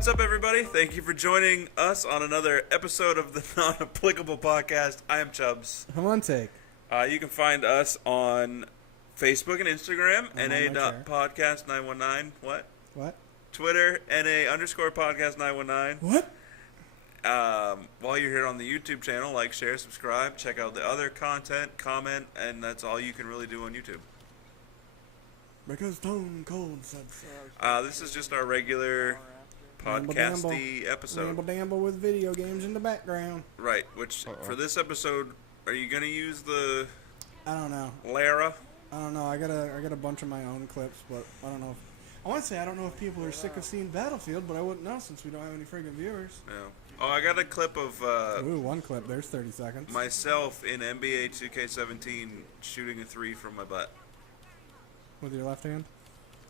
What's up, everybody? Thank you for joining us on another episode of the Non-Applicable Podcast. I am Chubbs. I'm ONETAKE. You can find us on Facebook and Instagram, NA.podcast919. What? Twitter, NA_podcast919. What? While you're here on the YouTube channel, like, share, subscribe, check out the other content, comment, and that's all you can really do on YouTube. Because Stone Cold said This is just our regular podcasty episode. Ramble-damble with video games in the background. Right, which for this episode, are you going to use the I don't know. LARA? I don't know. I got a bunch of my own clips, but I don't know. I want to say I don't know if people are sick of seeing Battlefield, but I wouldn't know since we don't have any friggin' viewers. Yeah. Oh, I got a clip of one clip. There's 30 seconds. myself in NBA 2K17 shooting a 3 from my butt. With your left hand?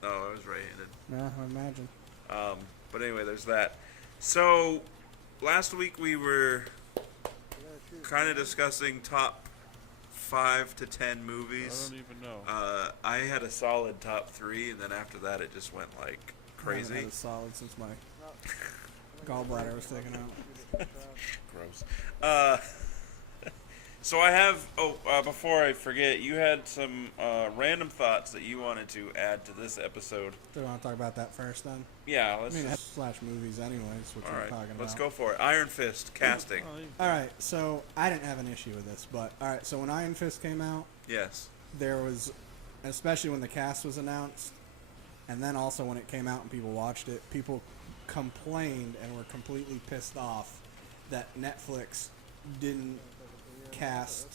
Oh, I was right-handed. Yeah, I imagine. But anyway, there's that. So, last week we were kind of discussing top 5 to 10 movies. I don't even know. I had a solid top 3, and then after that it just went like crazy. I haven't had a solid since my gallbladder was taken out. Gross. So I have, before I forget, you had some random thoughts that you wanted to add to this episode. Do you want to talk about that first then? Yeah, let's slash movies anyways, which we're talking about. Let's go for it. Iron Fist, casting. Alright, so I didn't have an issue with this, but alright, so when Iron Fist came out, Yes. there was, especially when the cast was announced, and then also when it came out and people watched it, people complained and were completely pissed off that Netflix didn't cast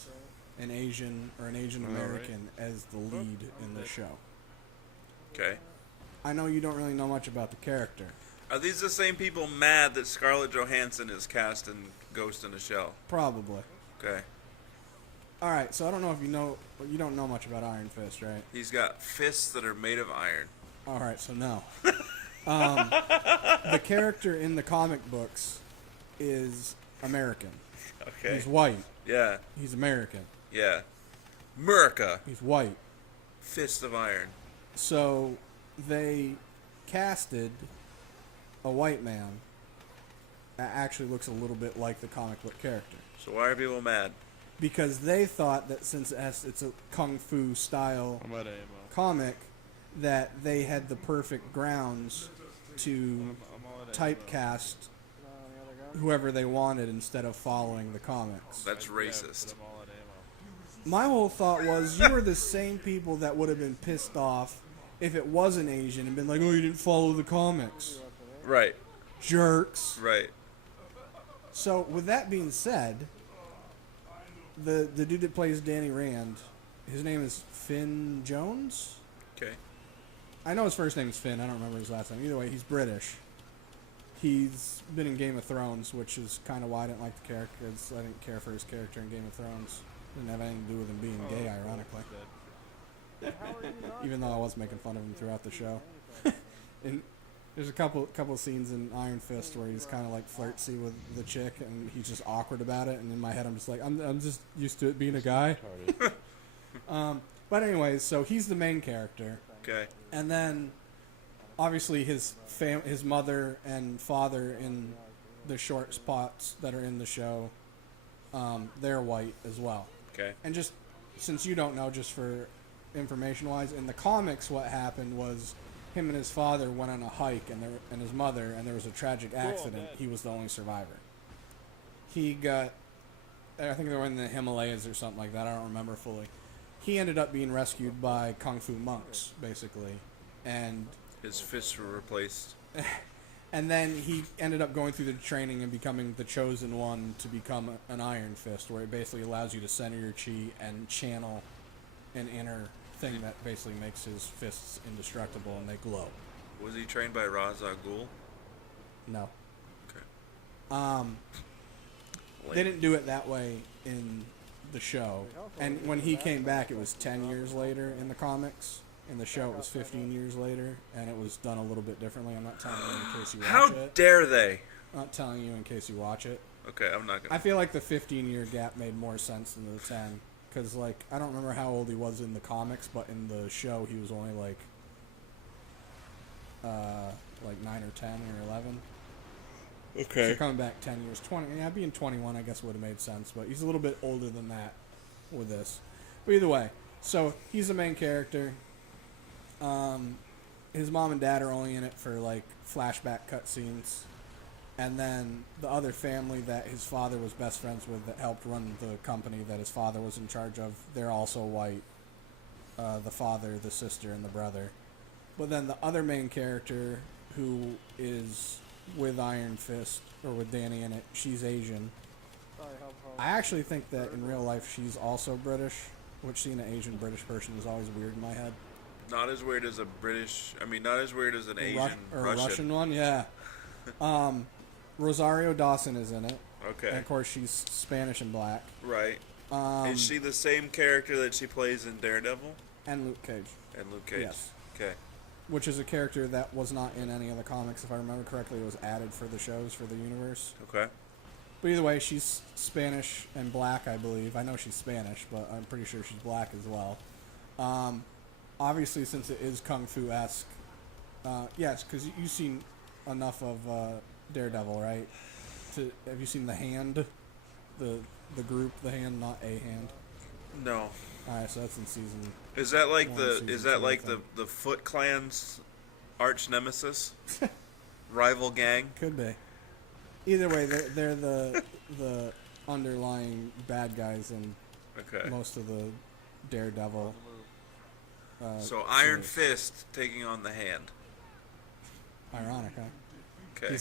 an Asian or an Asian American as the lead in the show. Okay. I know you don't really know much about the character. Are these the same people mad that Scarlett Johansson is cast in Ghost in the Shell? Probably. Okay. Alright, so I don't know if you know, you don't know much about Iron Fist, right? He's got fists that are made of iron. Alright, so no. The character in the comic books is American. Okay. He's white. Yeah. He's American. Yeah. America. He's white. Fist of iron. So they casted a white man that actually looks a little bit like the comic book character. So why are people mad? Because they thought that since it's a kung fu style comic, that they had the perfect grounds to typecast whoever they wanted instead of following the comics. That's racist. My whole thought was, you were the same people that would have been pissed off if it was an Asian and been like, oh, you didn't follow the comics. Right. Jerks. Right. So, with that being said, the dude that plays Danny Rand, his name is Finn Jones? Okay. I know his first name is Finn. I don't remember his last name. Either way, he's British. He's been in Game of Thrones, which is kind of why I didn't like the character, because I didn't care for his character in Game of Thrones. Didn't have anything to do with him being gay, ironically. Even though I was making fun of him throughout the show. And there's a couple scenes in Iron Fist where he's kind of like flirtsy with the chick, and he's just awkward about it. And in my head, I'm just like, I'm just used to it being a guy. But anyways, so he's the main character. Okay. And then, obviously, his mother and father in the short spots that are in the show, they're white as well. Okay. And just, since you don't know, just for information-wise, in the comics what happened was him and his father went on a hike and his mother, and there was a tragic accident. He was the only survivor. He got, I think they were in the Himalayas or something like that. I don't remember fully. He ended up being rescued by Kung Fu monks, basically. And his fists were replaced. And then he ended up going through the training and becoming the chosen one to become an Iron Fist, where it basically allows you to center your chi and channel an inner thing that basically makes his fists indestructible and they glow. Was he trained by Ra's al Ghul? No. Okay. They didn't do it that way in the show. And when he came back, it was 10 years later in the comics. In the show, it was 15 years later, and it was done a little bit differently. I'm not telling you in case you watch How it. dare they? I'm not telling you in case you watch it. Okay, I'm not gonna. I feel like the 15-year gap made more sense than the 10. Because, like, I don't remember how old he was in the comics, but in the show, he was only, like 9 or 10 or 11. Okay. So coming back 10 years, 20. Yeah, being 21, I guess would have made sense, but he's a little bit older than that with this. But either way, so he's the main character. His mom and dad are only in it for like flashback cutscenes, and then the other family that his father was best friends with that helped run the company that his father was in charge of, they're also white. The father, the sister, and the brother. But then the other main character, who is with Iron Fist, or with Danny in it, she's Asian. I actually think that in real life she's also British, which seeing an Asian British person is always weird in my head. Not as weird as a British. I mean, not as weird as an Asian Or Russian. a Russian one, yeah. Rosario Dawson is in it. Okay. And of course, she's Spanish and black. Right. Is she the same character that she plays in Daredevil? And Luke Cage. And Luke Cage. Yes. Okay. Which is a character that was not in any of the comics, if I remember correctly. It was added for the shows, for the universe. Okay. But either way, she's Spanish and black, I believe. I know she's Spanish, but I'm pretty sure she's black as well. Obviously, since it is Kung Fu-esque, yes, because you've seen enough of Daredevil, right? Have you seen The Hand? The group, The Hand, not A Hand? No. Alright, so that's in season... Is that like the the Foot Clan's arch nemesis? Rival gang? Could be. Either way, they're the underlying bad guys in most of the Daredevil. So Iron Fist taking on the Hand. Ironic, huh? Okay.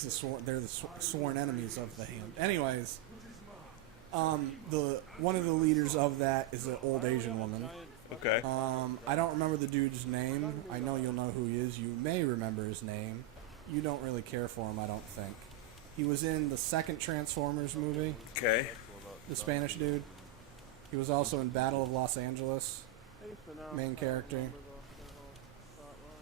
They're the sworn enemies of the Hand. Anyways, one of the leaders of that is an old Asian woman. Okay. I don't remember the dude's name. I know you'll know who he is. You may remember his name. You don't really care for him, I don't think. He was in the second Transformers movie. Okay. The Spanish dude. He was also in Battle of Los Angeles. Main character.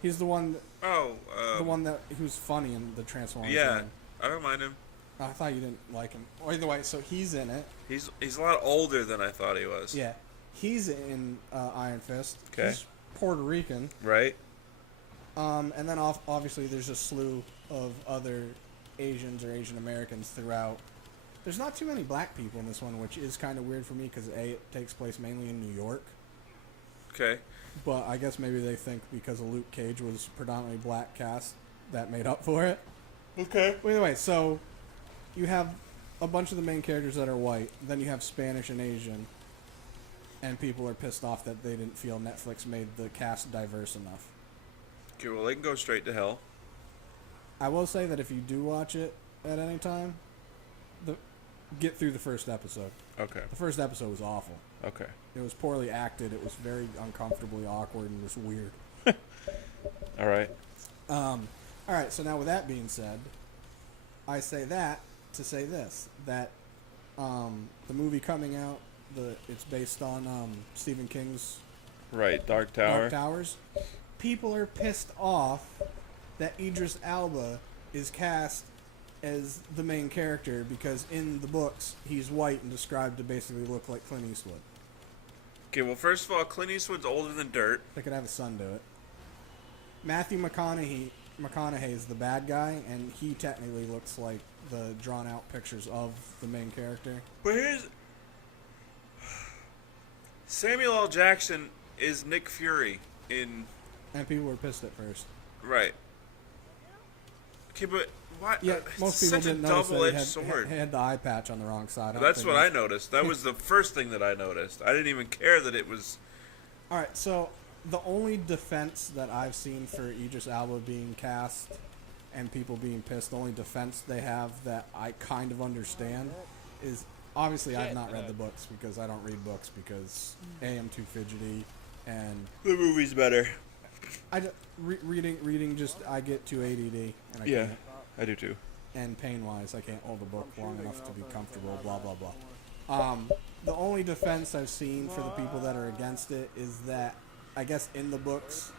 He's the one. The one that he was funny in the Transformers. Yeah, movie. I don't mind him. I thought you didn't like him. Well, either way, so he's in it. He's a lot older than I thought he was. Yeah, he's in Iron Fist. Okay. He's Puerto Rican. Right. And then obviously there's a slew of other Asians or Asian Americans throughout. There's not too many black people in this one, which is kind of weird for me because it takes place mainly in New York. Okay. But I guess maybe they think because of Luke Cage was predominantly black cast, that made up for it. Okay. Well, anyway, so you have a bunch of the main characters that are white. Then you have Spanish and Asian. And people are pissed off that they didn't feel Netflix made the cast diverse enough. Okay, well, they can go straight to hell. I will say that if you do watch it at any time, get through the first episode. Okay. The first episode was awful. Okay. It was poorly acted. It was very uncomfortably awkward and just weird. All right. All right, so now with that being said, I say that to say this, that the movie coming out, it's based on Stephen King's Right, Dark Tower. Dark Towers. People are pissed off that Idris Elba is cast as the main character because in the books he's white and described to basically look like Clint Eastwood. Okay, well, first of all, Clint Eastwood's older than dirt. They could have his son do it. Matthew McConaughey is the bad guy, and he technically looks like the drawn-out pictures of the main character. But here's... Samuel L. Jackson is Nick Fury in... And people were pissed at first. Right. Okay, but why? Yeah, most people such a didn't notice that double-edged he sword. had the eye patch on the wrong side. That's what I noticed. That was the first thing that I noticed. I didn't even care that it was... Alright, so the only defense that I've seen for Idris Elba being cast and people being pissed, the only defense they have that I kind of understand is, obviously I've not read the books because I don't read books because A, I'm too fidgety, and... The movie's better. Reading just, I get too ADD, and I Yeah, can't. I do too. And pain-wise, I can't hold a book long enough to be comfortable, blah, blah, blah. The only defense I've seen for the people that are against it is that, I guess in the books,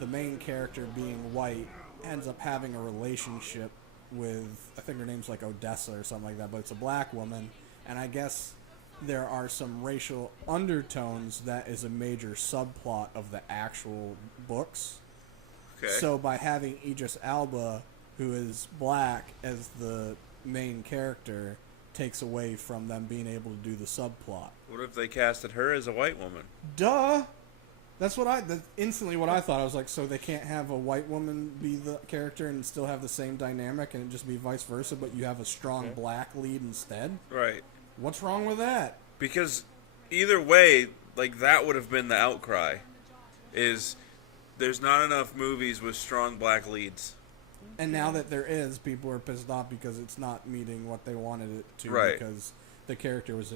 the main character being white ends up having a relationship with, I think her name's like Odessa or something like that, but it's a black woman, and I guess there are some racial undertones that is a major subplot of the actual books. Okay. So by having Idris Elba, who is black, as the main character takes away from them being able to do the subplot. What if they casted her as a white woman? Duh! That's instantly what I thought. I was like, so they can't have a white woman be the character and still have the same dynamic and it just be vice versa, but you have a strong black lead instead? Right. What's wrong with that? Because either way, like, that would have been the outcry, is there's not enough movies with strong black leads. And now that there is, people are pissed off because it's not meeting what they wanted it to, Right. because the character was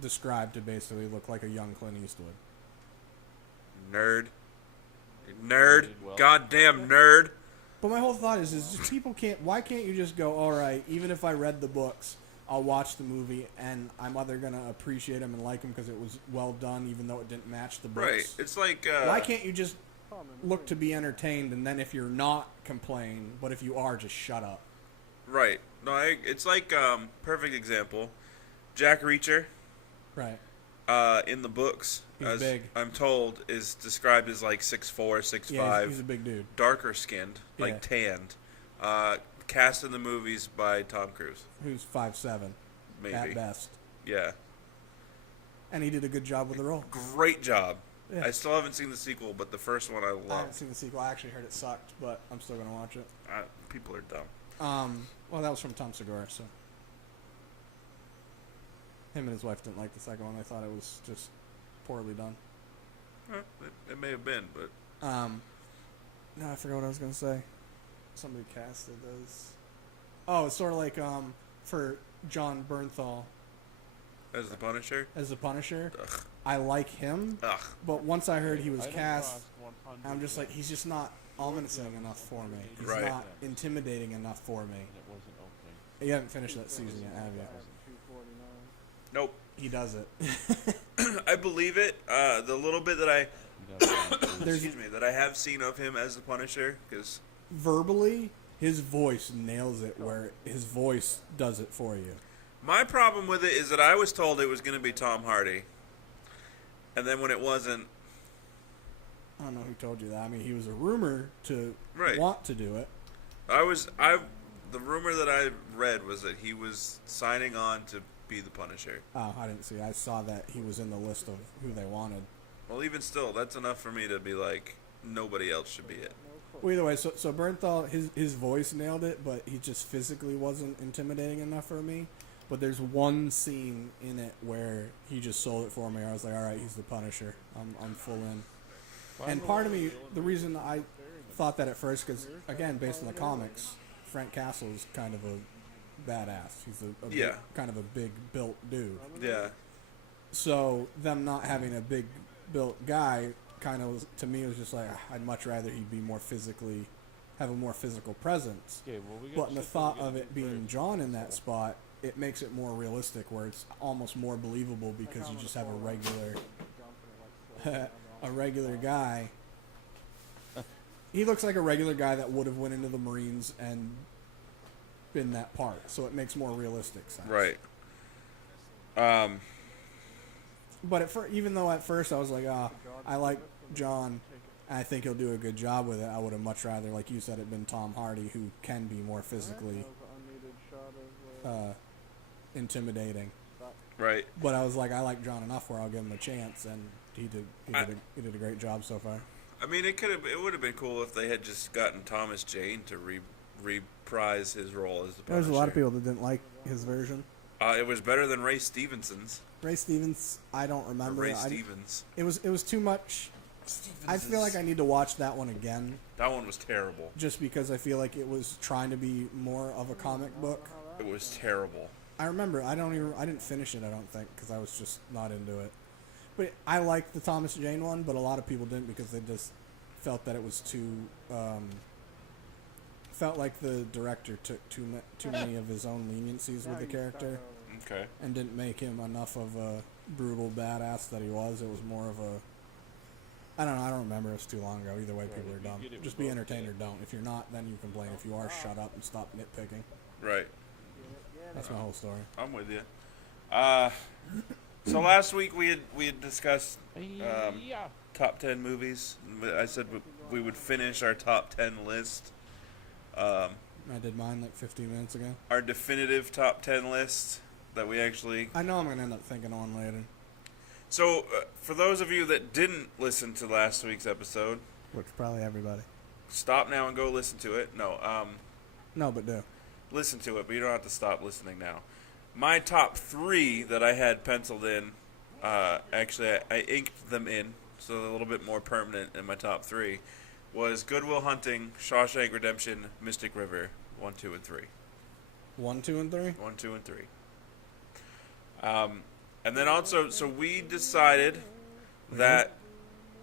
described to basically look like a young Clint Eastwood. Nerd. Goddamn nerd. But my whole thought is just people can't. Why can't you just go, all right, even if I read the books, I'll watch the movie, and I'm either going to appreciate him and like him because it was well done, even though it didn't match the books. Right. It's like... why can't you just look to be entertained, and then if you're not, complain, but if you are, just shut up? Right. No, it's like, perfect example. Jack Reacher, Right. in the books, He's as big. I'm told, is described as like 6'4", 6'5", Yeah, he's a big dude. darker skinned, like tanned. Cast in the movies by Tom Cruise. Who's 5'7", Maybe. at best. Yeah. And he did a good job with the role. Great job. Yeah. I still haven't seen the sequel, but the first one I I haven't loved. seen the sequel. I actually heard it sucked, but I'm still going to watch it. People are dumb. Well, that was from Tom Segura, so. Him and his wife didn't like the second one. They thought it was just poorly done. It may have been, but... No, I forgot what I was going to say. Somebody casted this. Oh, it's sort of like for John Bernthal As the Punisher? as the Punisher. Ugh. I like him, Ugh. but once I heard he was cast, I'm just like, he's just not ominous enough for me. He's Right. not intimidating enough for me. You haven't finished that season yet, have you? Nope. He does it. I believe it. The little bit that I... There's excuse me, that I have seen of him as the Punisher, because... verbally, his voice nails it where his voice does it for you. My problem with it is that I was told it was going to be Tom Hardy. And then when it wasn't... I don't know who told you that. I mean, he was a rumor to Right. want to do it. The rumor that I read was that he was signing on to be the Punisher. Oh, I didn't see. I saw that he was in the list of who they wanted. Well, even still, that's enough for me to be like, nobody else should be it. Well, either way, so Bernthal, his voice nailed it, but he just physically wasn't intimidating enough for me. But there's one scene in it where he just sold it for me. I was like, all right, he's the Punisher. I'm full in. And part of me, the reason I thought that at first, because, again, based on the comics, Frank Castle is kind of a badass. He's a big, kind of a big built dude. Yeah. So them not having a big built guy kind of, to me, was just like, I'd much rather he be more physically, have a more physical presence. But in the thought of it being John in that spot, it makes it more realistic, where it's almost more believable because you just have a regular guy. He looks like a regular guy that would have went into the Marines and been that part, so it makes more realistic sense. Right. But even though at first I was like, I like John, and I think he'll do a good job with it, I would have much rather, like you said, it been Tom Hardy, who can be more physically intimidating. Right. But I was like, I like John enough where I'll give him a chance, and he did a great job so far. I mean, it would have been cool if they had just gotten Thomas Jane to reprise his role as the Punisher. There's a lot of people that didn't like his version. It was better than Ray Stevenson's. Ray Stevens, I don't remember. Ray Stevens. It was too much. I feel like I need to watch that one again. That one was terrible. Just because I feel like it was trying to be more of a comic book. It was terrible. I remember. I didn't finish it. I don't think, because I was just not into it. But I liked the Thomas Jane one, but a lot of people didn't because they just felt that it was too. Felt like the director took too many of his own leniencies with the character. Okay. And didn't make him enough of a brutal badass that he was. It was more of a. I don't know. I don't remember. It was too long ago. Either way, people are dumb. Just be entertained or don't. If you're not, then you complain. If you are, shut up and stop nitpicking. Right. That's my whole story. I'm with you. So last week we had discussed top 10 movies. I said we would finish our top 10 list I did mine like 15 minutes ago. our definitive top 10 list that we actually... I know I'm going to end up thinking on later. So, for those of you that didn't listen to last week's episode... Which probably everybody. Stop now and go listen to it. No, No, but do. listen to it, but you don't have to stop listening now. My top 3 that I had penciled in, actually I inked them in, so they're a little bit more permanent in my top 3, was Good Will Hunting, Shawshank Redemption, Mystic River, 1, 2, and 3. 1, 2, and 3? 1, 2, and 3. And then also, so we decided that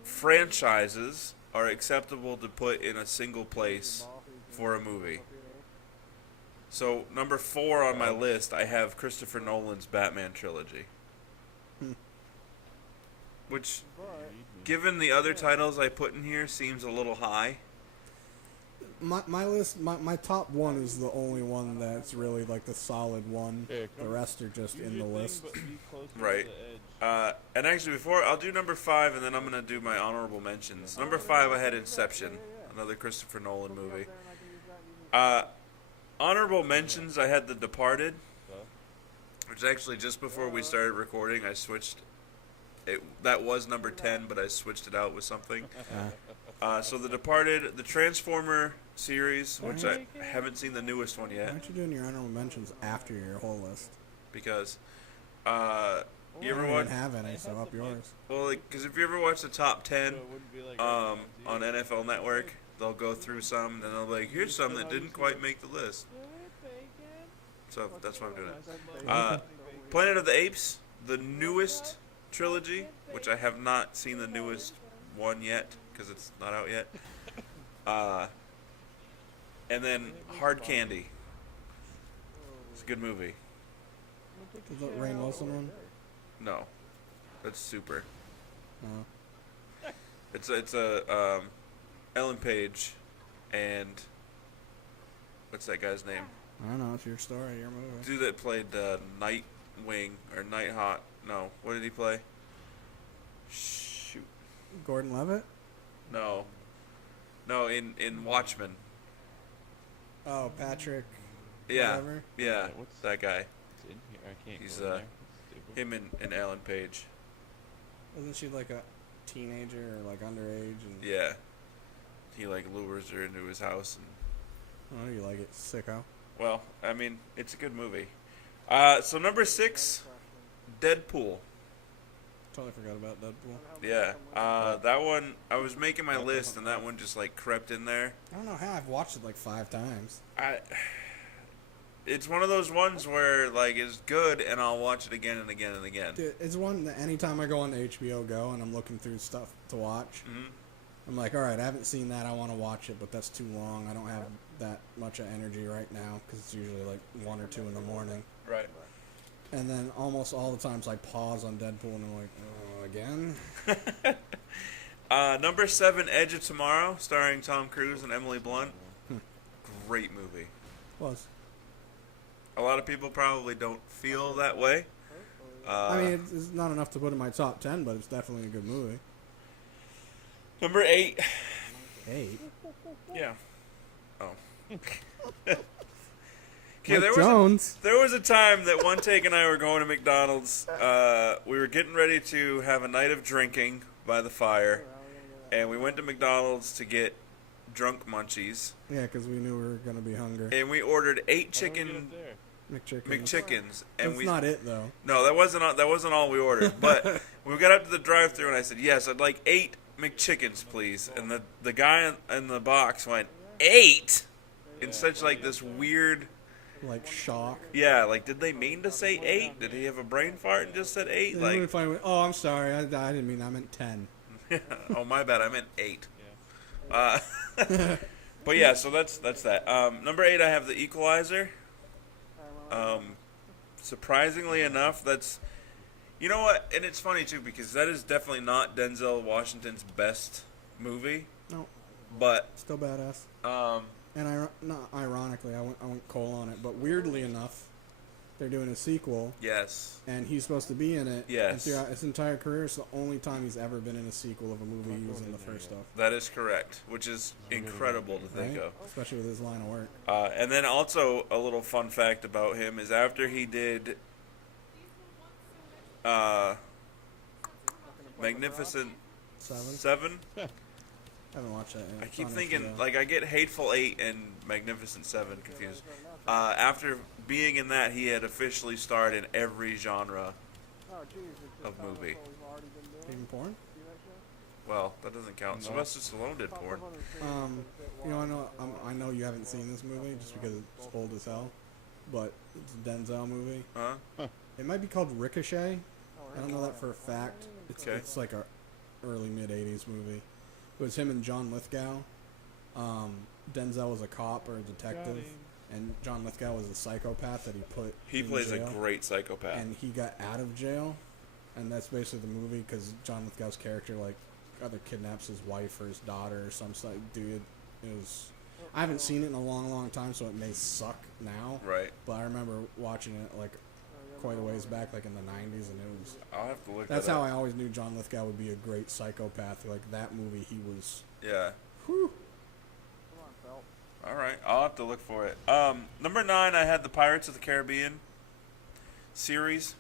franchises are acceptable to put in a single place for a movie. So, number 4 on my list, I have Christopher Nolan's Batman trilogy. Which, given the other titles I put in here, seems a little high. My list, my top 1 is the only one that's really like the solid one. The rest are just in the list. Right. And actually, before, I'll do number 5, and then I'm going to do my honorable mentions. Number 5, I had Inception, another Christopher Nolan movie. Honorable mentions, I had The Departed, which actually just before we started recording, I switched. That was number 10, but I switched it out with something. So The Departed, the Transformer series, which I haven't seen the newest one yet. Why aren't you doing your honorable mentions after your whole list? Because, you I ever don't watch? even have any, so up yours. Well, because if you ever watch the top 10 on NFL Network, they'll go through some, and they'll be like, here's some that didn't quite make the list. So that's why I'm doing it. Planet of the Apes, the newest trilogy, which I have not seen the newest one yet, because it's not out yet. And then Hard Candy. It's a good movie. Is that Rainn Wilson one? No. That's Super. No. It's a Ellen Page and what's that guy's name? I don't know. It's your story, your movie. Dude that played Nightwing or Nighthawk. No, what did he play? Shoot. Gordon Levitt? No, in Watchmen. Oh, Patrick. Yeah, Whatever. yeah, that guy. It's in here. I can't He's go in there. Stupid. him and Ellen Page. Wasn't she like a teenager or like underage? And Yeah, he like lures her into his house and. oh, you like it, sicko. Well, I mean, it's a good movie. So number 6, Deadpool. Totally forgot about Deadpool. Yeah, that one, I was making my list, and that one just, like, crept in there. I don't know how. I've watched it like 5 times. It's one of those ones where, like, it's good, and I'll watch it again and again and again. Dude, it's one that anytime I go on HBO Go and I'm looking through stuff to watch, I'm like, all right, I haven't seen that. I want to watch it, but that's too long. I don't have that much of energy right now because it's usually like 1 or 2 in the morning. Right. And then almost all the times I pause on Deadpool and I'm like, oh, again? Number 7, Edge of Tomorrow, starring Tom Cruise and Emily Blunt. Great movie. Was. A lot of people probably don't feel that way. I mean, it's not enough to put in my top 10, but it's definitely a good movie. Number 8. 8? Yeah. Oh. Okay, there was a time that One Take and I were going to McDonald's. We were getting ready to have a night of drinking by the fire, and we went to McDonald's to get drunk munchies. Yeah, because we knew we were going to be hungry. And we ordered 8 chicken McChickens. and That's not it, though. No, that wasn't all we ordered. But we got up to the drive-thru, and I said, "Yes, I'd like 8 McChickens, please." And the guy in the box went, 8? In such like this weird, like, shock. Yeah, like, did they mean to say 8? Did he have a brain fart and just said 8? And Like, then finally went, oh, I'm sorry, I didn't mean, I meant 10. oh, my bad, I meant 8. But yeah, so that's that. Number 8, I have The Equalizer. Surprisingly enough, that's, you know what? And it's funny too because that is definitely not Denzel Washington's best movie. No. But still badass. And not ironically, I went coal on it, but weirdly enough, they're doing a sequel, Yes. and he's supposed to be in it. Yes. And throughout his entire career, it's the only time he's ever been in a sequel of a movie he was in the first stuff. That is correct, which is incredible to think Right? of. Especially with his line of work. And then also a little fun fact about him is after he did Magnificent Seven. I haven't watched that yet. I It's keep on thinking, HBO. like, I get Hateful Eight and Magnificent Seven confused. After being in that, he had officially starred in every genre of movie. Even porn? Well, that doesn't count. No. Sylvester Stallone did porn. I know you haven't seen this movie just because it's old as hell, but it's a Denzel movie. Huh? It might be called Ricochet. I don't know that for a fact. Okay. It's like a early mid-'80s movie. It was him and John Lithgow. Denzel was a cop or a detective, and John Lithgow was a psychopath that he put He in plays a jail, great psychopath. and he got out of jail, and that's basically the movie because John Lithgow's character like either kidnaps his wife or his daughter or some stuff. Dude, it was. I haven't seen it in a long time, so it may suck now. Right. But I remember watching it like quite a ways back, like in the '90s, and it was. I'll have to look That's that how up. I always knew John Lithgow would be a great psychopath. Like that movie, he was. Yeah. Whew. All right. I'll have to look for it. Number 9, I had the Pirates of the Caribbean series.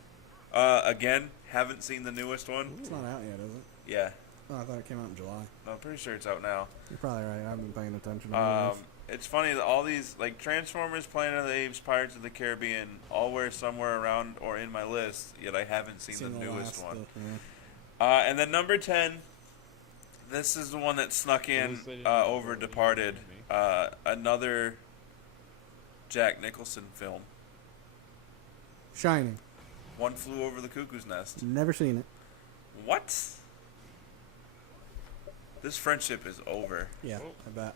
Again, haven't seen the newest one. It's not out yet, is it? Yeah. Oh, I thought it came out in July. I'm pretty sure it's out now. You're probably right. I haven't been paying attention. To It's funny that all these, like Transformers, Planet of the Apes, Pirates of the Caribbean, all were somewhere around or in my list, yet I haven't seen the newest one. And then number 10, this is the one that snuck in over Departed. Another Jack Nicholson film. Shining. One Flew Over the Cuckoo's Nest. Never seen it. What? This friendship is over. Yeah, I bet.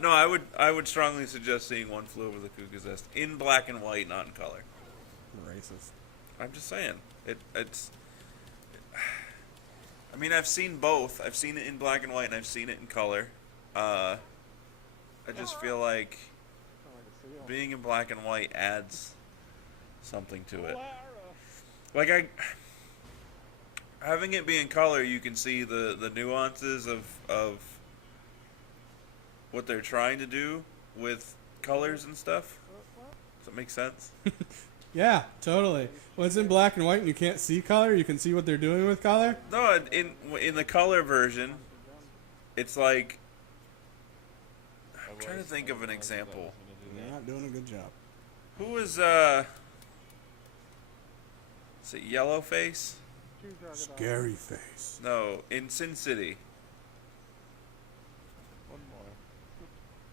No, I would strongly suggest seeing One Flew Over the Cuckoo's Nest in black and white, not in color. Racist. I'm just saying. It's. I mean, I've seen both. I've seen it in black and white, and I've seen it in color. I just feel like being in black and white adds something to it. Like having it be in color, you can see the nuances of what they're trying to do with colors and stuff. Does that make sense? Yeah, totally. When it's in black and white and you can't see color, you can see what they're doing with color. No, in the color version, it's like I'm trying to think of an example. You're not doing a good job. Who was is it Yellowface? Scary face. No, in Sin City. One more.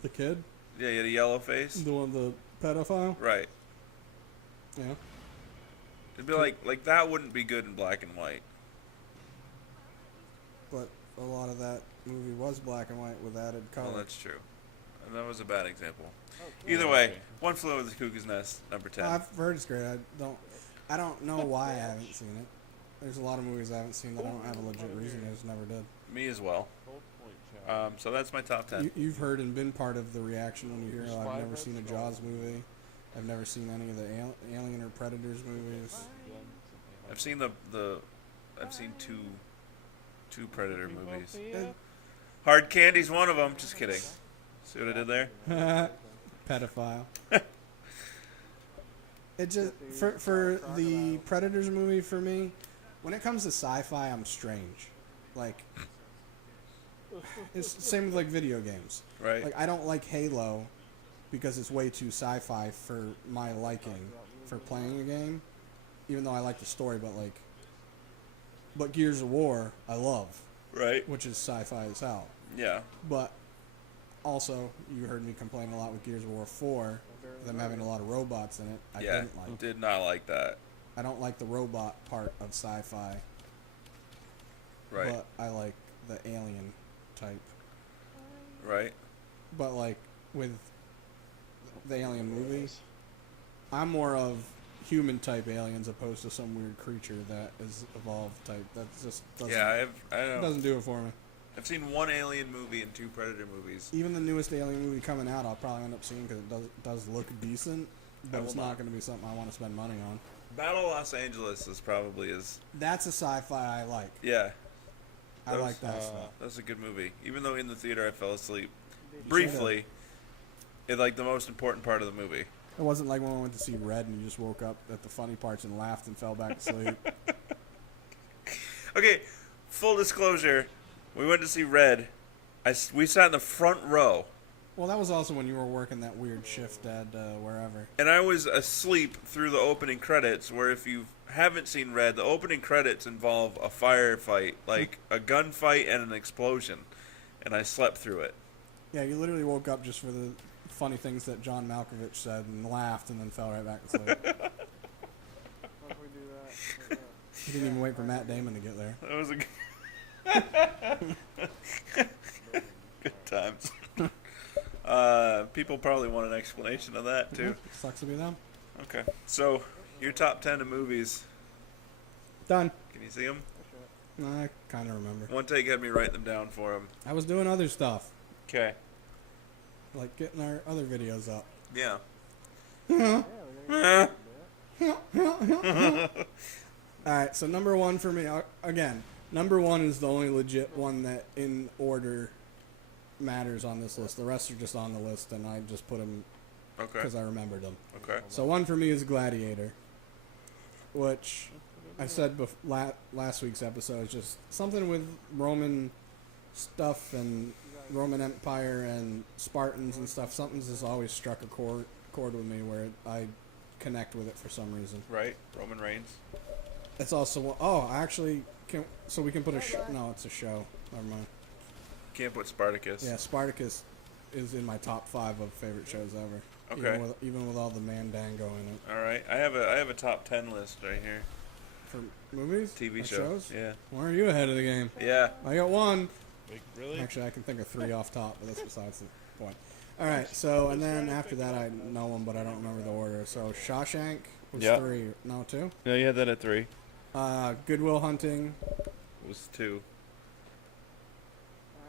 The kid? Yeah, you had a yellow face. The one, the pedophile? Right. Yeah. It'd be like that wouldn't be good in black and white. But a lot of that movie was black and white with added color. Well, that's true. And that was a bad example. Either way, One Flew Over the Cuckoo's Nest, number 10. I've heard it's great. I don't know why I haven't seen it. There's a lot of movies I haven't seen that I don't have a legit reason. I just never did. Me as well. Gold point challenge. So that's my top 10. You've heard and been part of the reaction when you hear, oh, I've never seen a Jaws movie. I've never seen any of the Alien or Predators movies. I've seen I've seen two Predator movies. Hard Candy's one of them. Just kidding. See what I did there? Pedophile. It just for the Predators movie for me, when it comes to sci-fi, I'm strange. Like it's the same with like video games. Right. Like I don't like Halo because it's way too sci-fi for my liking for playing a game. Even though I like the story, but Gears of War I love, Right. which is sci-fi as hell. Yeah. But also, you heard me complain a lot with Gears of War 4, them having a lot of robots in it. I Yeah. didn't like. Did not like that. I don't like the robot part of sci-fi. Right. But I like the alien type. Right. But like with the alien movies, I'm more of human type aliens opposed to some weird creature that is evolved type. That just doesn't, Yeah. I don't know. doesn't do it for me. I've seen one Alien movie and 2 Predator movies. Even the newest Alien movie coming out, I'll probably end up seeing because it does look decent. but it's not going to be something I want to spend money on. Battle of Los Angeles is probably That's a sci-fi I like. Yeah. I like that stuff. That was a good movie. Even though in the theater I fell asleep briefly, it's like the most important part of the movie. It wasn't like when we went to see Red and you just woke up at the funny parts and laughed and fell back asleep. Okay, full disclosure, we went to see Red. We sat in the front row. Well, that was also when you were working that weird shift at wherever. And I was asleep through the opening credits, where if you haven't seen Red, the opening credits involve a firefight, like a gunfight and an explosion. And I slept through it. Yeah, you literally woke up just for the funny things that John Malkovich said and laughed and then fell right back asleep. You didn't even wait for Matt Damon to get there. That was a good times. People probably want an explanation of that, too. Sucks to be them. Okay. So, your top 10 of movies. Done. Can you see them? No, I kind of remember. ONETAKE had me write them down for him. I was doing other stuff. Okay. Like getting our other videos up. Yeah. Alright, so number one for me, again, number one is the only legit one that in order matters on this list. The rest are just on the list, and I just put them because I remembered them. Okay. So one for me is Gladiator, which I said last week's episode is just something with Roman stuff and Roman Empire and Spartans and stuff. Something's just always struck a chord with me where I connect with it for some reason. Right. Roman Reigns. It's also I actually can. So we can put a no, it's a show. Never mind. Can't put Spartacus. Yeah, Spartacus is in my top 5 of favorite shows ever. Okay. Even with all the Mandango in it. All right. I have a top 10 list right here. For movies? TV shows? Yeah. Why are you ahead of the game? Yeah. I got one. Like, really? Actually, I can think of 3 off top, but that's besides the point. All right. So and then after that, I know them, but I don't remember the order. So Shawshank was 3. No, 2. No, you had that at 3. Good Will Hunting. Was 2.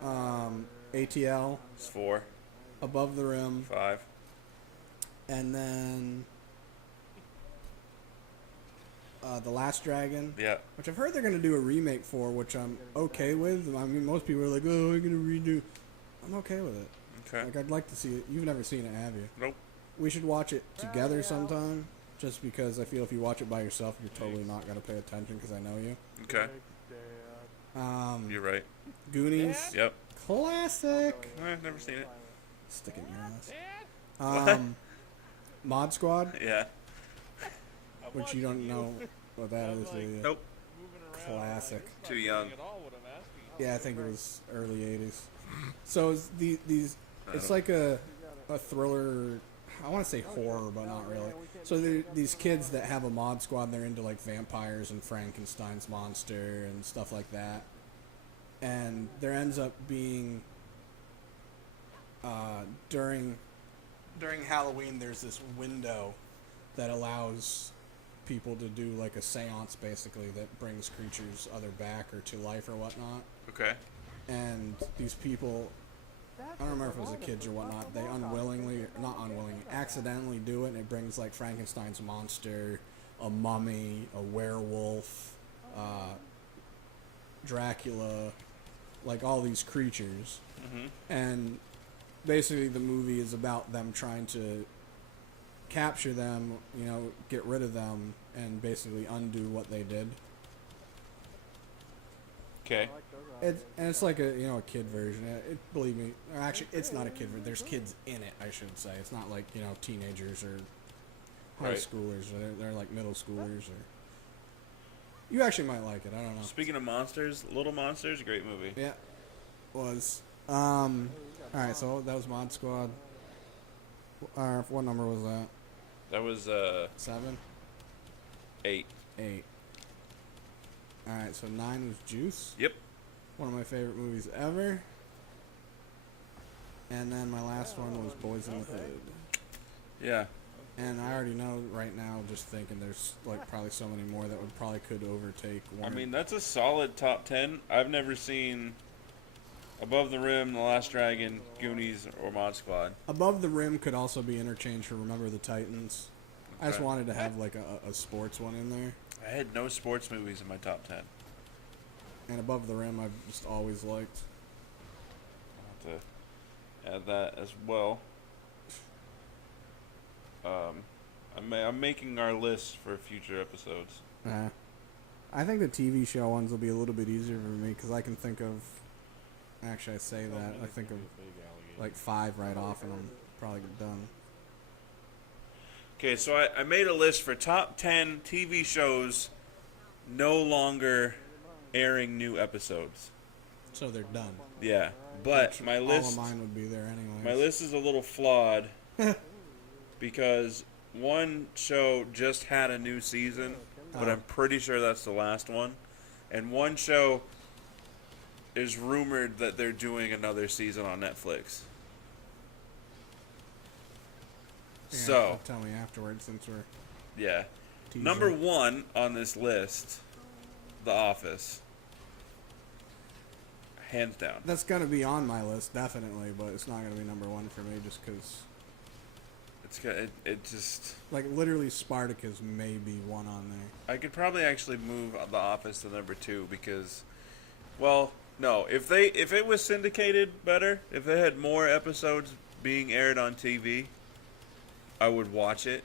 ATL. Was 4. Above the Rim. 5. And then The Last Dragon. Yeah. Which I've heard they're going to do a remake for, which I'm okay with. I mean, most people are like, oh, we're going to redo. I'm okay with it. Okay. Like, I'd like to see it. You've never seen it, have you? Nope. We should watch it together sometime, just because I feel if you watch it by yourself, you're totally not going to pay attention because I know you. Okay. You're right. Goonies. Yep. Classic. I've never seen it. Stick it in your ass. Mod Squad, Yeah. which you don't know what that is, do you? Nope. Classic. Too young. Yeah, I think it was early 80s. So it's it's like a thriller. I want to say horror, but not really. So these kids that have a mod squad, and they're into like vampires and Frankenstein's monster and stuff like that. And there ends up being during Halloween, there's this window that allows people to do like a seance, basically, that brings creatures either back or to life or whatnot. Okay. And these people, I don't remember if it was the kids or whatnot, they accidentally do it, and it brings like Frankenstein's monster, a mummy, a werewolf, Dracula, like all these creatures. Mm-hmm. And basically the movie is about them trying to capture them, get rid of them, and basically undo what they did. Okay. It's like a kid version. Believe me, actually, it's not a kid version. There's kids in it, I should say. It's not like teenagers or high schoolers. Or they're like middle schoolers. Or you actually might like it. I don't know. Speaking of monsters, Little Monsters, great movie. Yeah, was. All right, so that was Mod Squad. What number was that? That was 7. 8. 8. All right, so 9 was Juice. Yep. One of my favorite movies ever. And then my last one was Boys in the Hood. Yeah. And I already know right now, just thinking, there's like probably so many more that would probably could overtake one. I mean, that's a solid top 10. I've never seen Above the Rim, The Last Dragon, Goonies, or Mod Squad. Above the Rim could also be interchanged for Remember the Titans. I just wanted to have like a sports one in there. I had no sports movies in my top 10. And Above the Rim, I've just always liked. I'll have to add that as well. I'm making our list for future episodes. I think the TV show ones will be a little bit easier for me because I can think of. Actually, I say that. I think of like 5 right off, and I'm probably done. Okay, so I made a list for top 10 TV shows no longer airing new episodes. So they're done. Yeah, but my list. All of mine would be there anyway. My list is a little flawed because one show just had a new season, but I'm pretty sure that's the last one, and one show is rumored that they're doing another season on Netflix. Yeah, So tell me afterwards since we're yeah. teasing. Number 1 on this list, The Office. Hands down. That's gonna be on my list definitely, but it's not gonna be number 1 for me just because. It just Like literally, Spartacus may be one on there. I could probably actually move The Office to number 2 because, well, no, if it was syndicated better, if they had more episodes being aired on TV, I would watch it.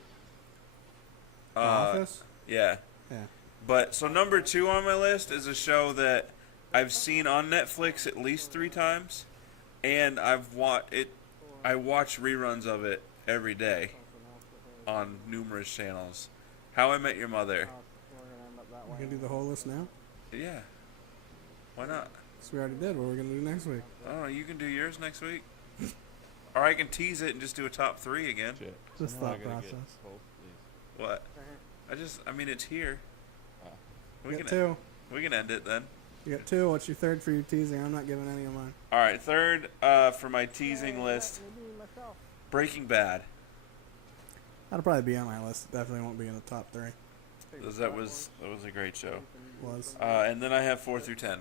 The Office? Yeah. Yeah. But so number 2 on my list is a show that I've seen on Netflix at least 3 times, and I watch reruns of it every day on numerous channels. How I Met Your Mother. We're gonna do the whole list now? Yeah. Why not? So we already did. What are we gonna do next week? I don't know. You can do yours next week. Or I can tease it and just do a top 3 again. Shit. Just I thought gotta get process. both these. What? I mean, it's here. You got 2. We can end it then. You got 2. What's your third for your teasing? I'm not giving any of mine. All right, third for my teasing list, Breaking Bad. That'll probably be on my list. Definitely won't be in the top 3. That was a great show. Was. And then I have 4 through 10.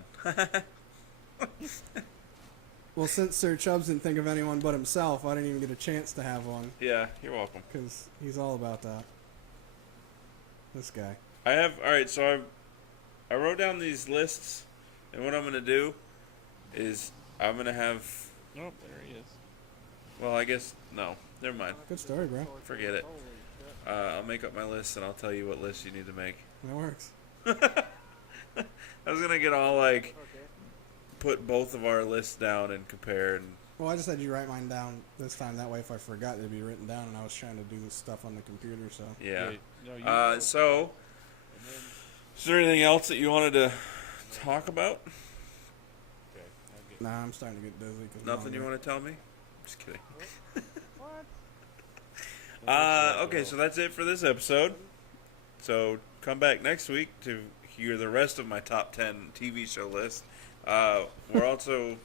Well, since Sir Chubbs didn't think of anyone but himself, I didn't even get a chance to have one. Yeah, you're welcome. Because he's all about that. This guy. All right, so I wrote down these lists, and what I'm going to do is I'm going to have, Nope, there he is. well, I guess, no, never mind. Good story, bro. Forget it. I'll make up my list, and I'll tell you what list you need to make. That works. I was going to get all, like, put both of our lists down and compare, and Well, I just had you write mine down this time. That way, if I forgot, it'd be written down, and I was trying to do this stuff on the computer, so. yeah. Wait, no, you So, is there anything else that you wanted to talk about? Okay, I'll get Nah, I'm starting to get dizzy. Nothing you want to tell me? Just kidding. What? Okay, so that's it for this episode. So come back next week to hear the rest of my top 10 TV show list. We're also,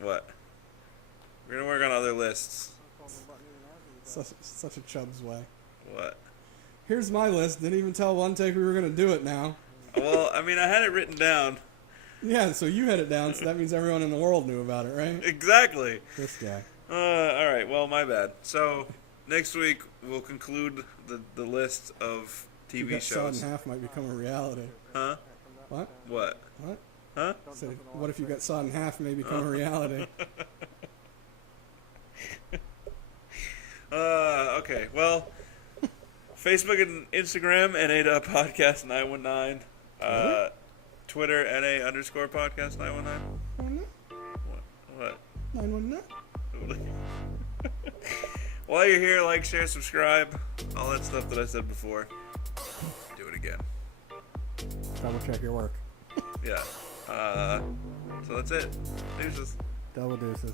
what? We're going to work on other lists. Such a Chubbs way. What? Here's my list. Didn't even tell ONETAKE we were going to do it now. Well, I mean, I had it written down. Yeah, so you had it down, so that means everyone in the world knew about it, right? Exactly. This guy. All right, well, my bad. So next week we'll conclude the list of TV That Sawed shows. in Half might become a reality. Huh? What? What? What? Huh? So what if you got Sawed in Half may become a reality? Okay, well, Facebook and Instagram, NA Podcast 919. Twitter, NA_podcast 919. What? 919? While you're here, like, share, subscribe, all that stuff that I said before. Do it again. Double check your work. Yeah. So that's it. Deuces. Double deuces.